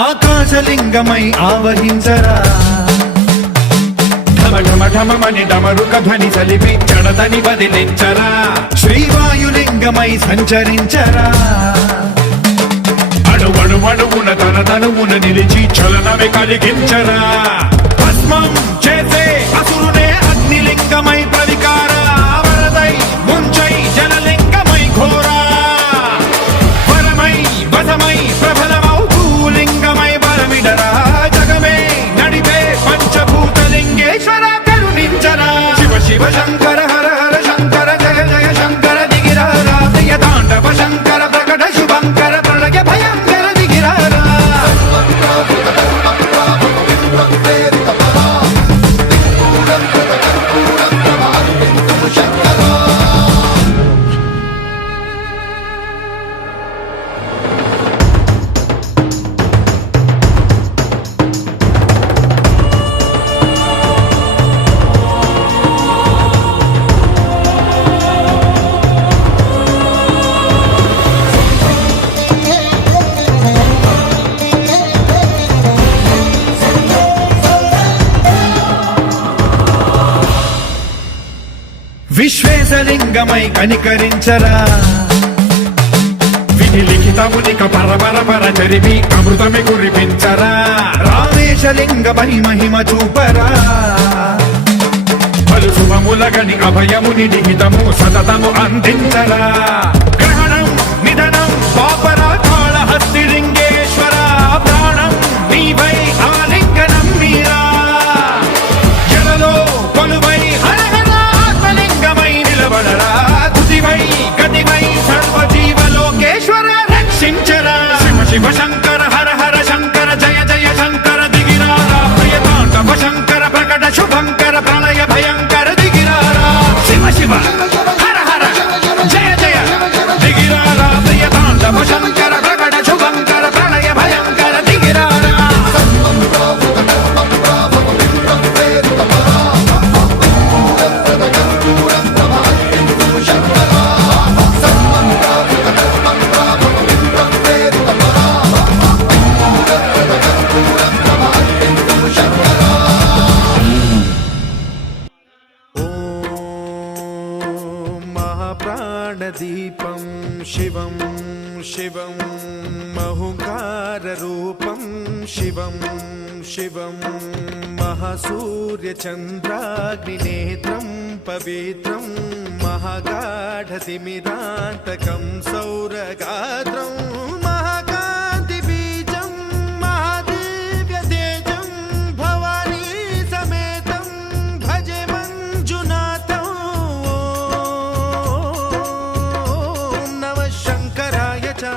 ఆకాశలింగమై ఆవహించరా ఢమ ఢమ ఢమమని డమరుక ధ్వని సలిపి జడతని బదిలించరా శ్రీవాయులింగమై సంచరించరా అణువణువున తన తనువున నిలిచి చలనమే కలిగించరా భస్మం చేసే అసురునే అగ్నిలింగమై ప్రవికార వరదై ముంచై జలలింగమై ఘోరా వరమై వసమై ప్రబలమౌ భూలింగమై బలమిడరా జగమే నడిపే పంచభూతలింగేశ్వర కరుణించరా శివ శివ శంకర హర హర శంకర జయ జయ శంకర దిగిరారా ప్రియ తాండవ శంకర ప్రకట శుభంకర ప్రళయ భయంకర దిగిరారా విశ్వేశలింగమై కనికరించరా అమృతమునిక పరపర చరిమి అమృతమి కురిపించరా రామేశలింగమై మహిమ చూపరా పలు శుభములగని అభయముని నిహితము సతతము అందించరా గ్రహణం నిధనం పాపరా కాళహస్తి లింగేశ్వర ప్రాణం నీవై ఆలింగనం మీరా జలలో కొలువై హరహర ఆత్మలింగమై నిలబడరా తుదివై గతివై సర్వజీవలోకేశ్వర రక్షించరా శివ శివ శంకర హర హర శంకర జయ జయ శంకర దిగిరారా ప్రియతాండవ శంకర ప్రకట శుభంకర ప్రళయ భయంకర దిగిరారా శివ శివ హర హర జయ జయ దిగిరారా ప్రియతాండవ శంకర ప్రకట శుభంకర ప్రళయ భయంకర దిగిరారా ప్రాణదీపం శివం శివం మహుకారరూపం శివం శివం మహాసూర్యచంద్రాగ్నినేత్రం పవిత్రం మహాగాఢతిమిరాంతకం సౌరగాత్రం మహాకాంతిబీజం మహాదివ్యతేజం భవానీ సమేతం భజే మంజునాథం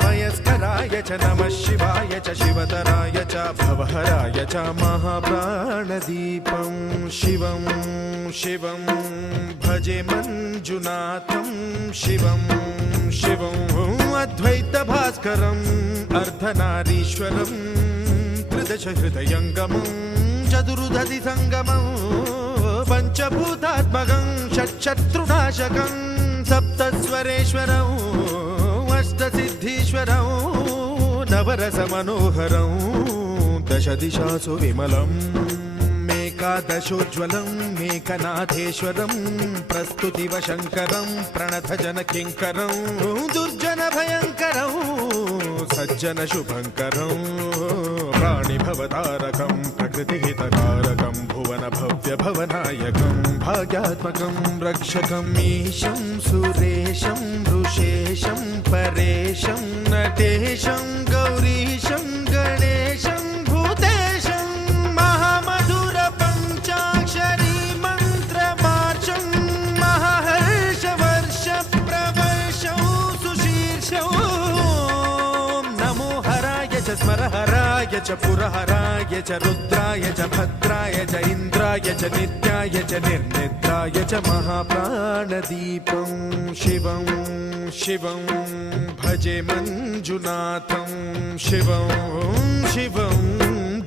మయస్కరాయ చ నమః శివాయ చ శివతరాయ చ భవహరాయ చ మహాప్రాణదీపం శివం శివం భజే మంజునాథం శివం శివం అద్వైత భాస్కరం అర్ధనారీశ్వరం త్రిదశ హృదయంగమం చతురుదధి సంగమం పంచభూతాత్మకం షట్శత్రునాశకం సప్తస్వరేశ్వరం అష్టసిద్ధీశ్వరం నవరస మనోహరం దశ దిశాసు విమలం మేకాదశోజ్వలం మేకనాథేశ్వరం ప్రస్తుతివ శంకరం ప్రణత జన కింకరం దుర్జన భయంకరం సజ్జన శుభంకరం ప్రాణిభవతారకం ప్రకృతిహితకారకం భువన భవ్య భవనాయకం భాగ్యాత్మకం రక్షకం ఈశం సురేశం ఋషేశం పరేశం నటేశం గౌరీశం గణేశం భూతేశం మహామధుర పంచాక్షరీ మంత్రమార్చం మహాహర్షవర్ష ప్రవర్షం సుశీర్షం నమో హరాయ చ స్మరహరాయ చ పురహరాయ చ రుద్రాయ చ భద్రాయ చ ఇంద్రాయ చ నిత్యాయ చ నిర్నిద్రాయ చ మహాప్రాణదీపం శివం శివం భజే మంజునాథం శివం శివం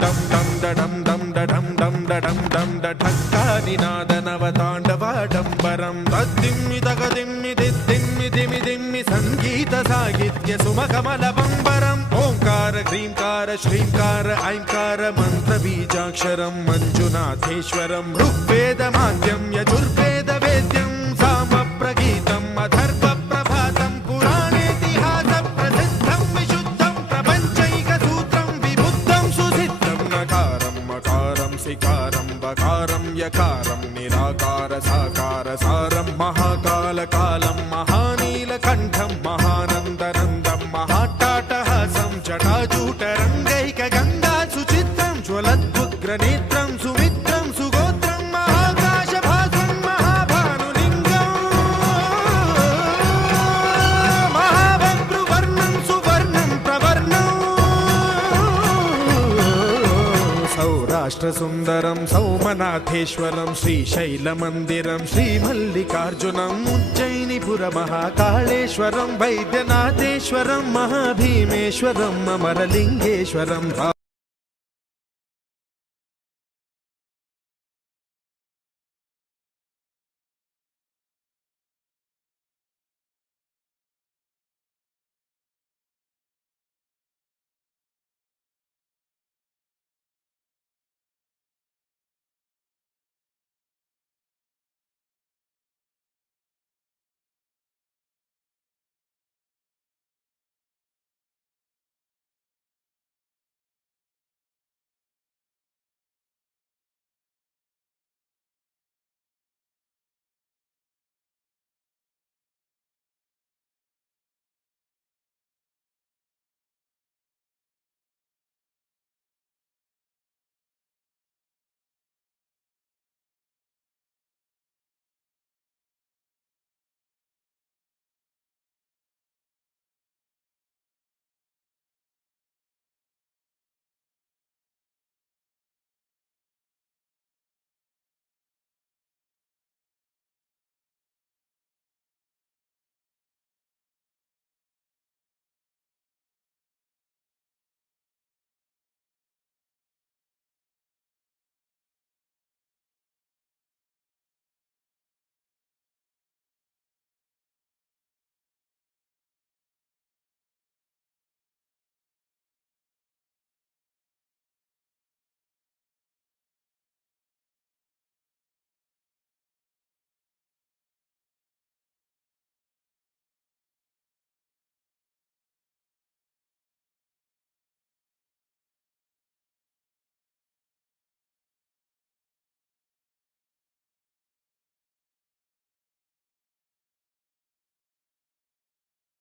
దం దం దడం దం దడం దం దడం దం దఢక్కానినాదనవతాండవాడంబరం తద్దిమ్మి తగదిమ్మి దిద్దిమ్మి దిమి దిమ్మి సంగీత సాహిత్య సుమకమల బంబరం ఓంకార హ్రీంకార శ్రీంకార ఐంకార మంత్ర బీజాక్షరం మంజునాథేశ్వరం ఋగ్వేద మాద్యం యజుర్వేద వేద్యం సామ ప్రగీతం అథర్వ ప్రభాతం పురాణేతిహాస ప్రసిద్ధం విశుద్ధం ప్రపంచైక సూత్రం విబుద్ధం సుసిద్ధం నకారం మకారం సికారం బకారం యకారం నిరాకార సాకార సారం మహాకాల కాలం మహానీలకంఠం మహానందనందం మహాటాటహాసం జటాజూటరంగైక గంగా సుచిత్రం జ్వలద్భుగ్రనేత్రం సుమిత్రం సుగోత్రం మహాకాశభాసం మహాభానులింగం మహాభద్రువర్ణం సువర్ణం ప్రవర్ణం సౌరాష్ట్ర సుందరం సౌమనాథేశ్వరం శ్రీశైలమందిరం శ్రీమల్లికార్జునం ఉజ్జయినిపుర మహాకాళేశ్వరం వైద్యనాథేశ్వరం మహాభీమేశ్వరం అమరలింగేశ్వరం